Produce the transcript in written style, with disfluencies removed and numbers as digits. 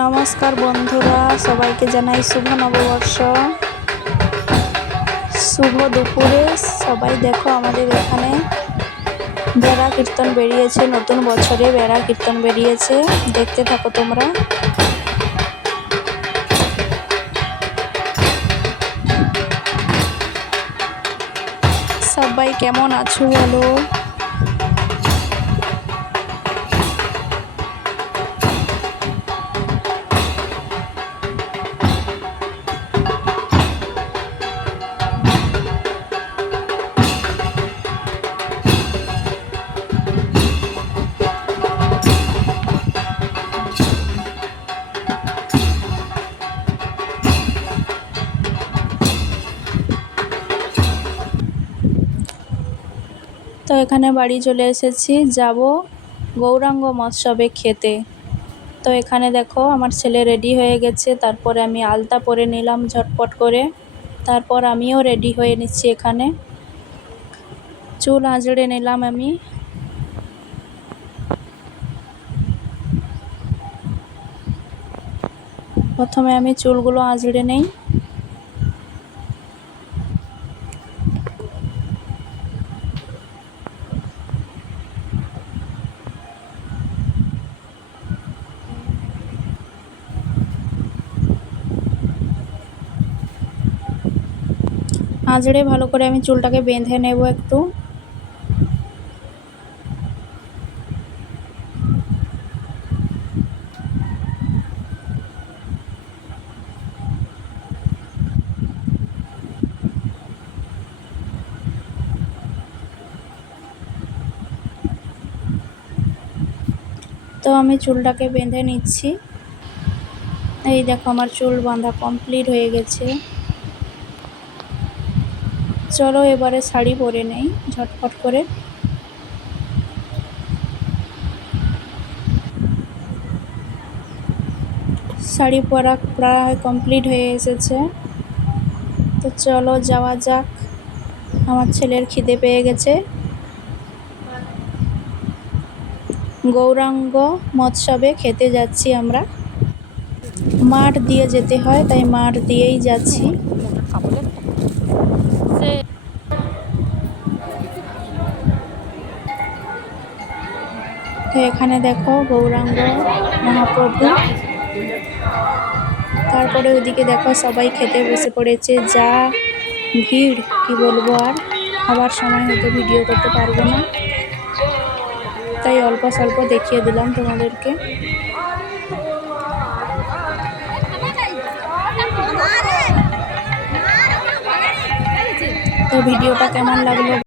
নমস্কার বন্ধুরা, সবাইকে জানাই শুভ নববর্ষ, শুভ দুপুরে। সবাই দেখো আমাদের এখানে বেড়া কীর্তন বেরিয়েছে, নতুন বছরে বেড়া কীর্তন বেরিয়েছে, দেখতে থাকো তোমরা। সবাই কেমন আছো বলো? তো এখানে বাড়ি চলে এসেছি, যাব গৌরাঙ্গ মৎসবে খেতে। তো এখানে দেখো আমার ছেলে রেডি হয়ে গেছে, তারপরে আমি আলতা পরে নিলাম ঝটপট করে, তারপর আমিও রেডি হয়ে নিচ্ছি। এখানে চুল আঁচড়ে নিলাম আমি। প্রথমে আমি চুলগুলো আঁচড়ে নেই। আঁচড়ে ভালো করে আমি চুলটাকে বেঁধে নেব একটু। তো আমি চুলটাকে বেঁধে নিচ্ছি। এই দেখো আমার চুল বাঁধা কমপ্লিট হয়ে গেছে। চলো এবারে শাড়ি পরে নেই ঝটপট করে। শাড়ি পরা প্রায় কমপ্লিট হয়ে এসেছে। তো চলো যাওয়া যাক, আমার ছেলের খিদে পেয়ে গেছে। গৌরাঙ্গ মৎসবে খেতে যাচ্ছি আমরা। মাঠ দিয়ে যেতে হয়, তাই মাঠ দিয়েই যাচ্ছি। তো এখানে দেখো গৌরাঙ্গ মহাপ্রভু, তারপরে ওদিকে দেখো সবাই খেতে বসে পড়েছে। যা ভিড় কি বলবো, আর খাবার সময় হয়তো ভিডিও করতে পারবো না, তাই অল্প স্বল্প দেখিয়ে দিলাম তোমাদেরকে। তো ভিডিওটা কেমন লাগলো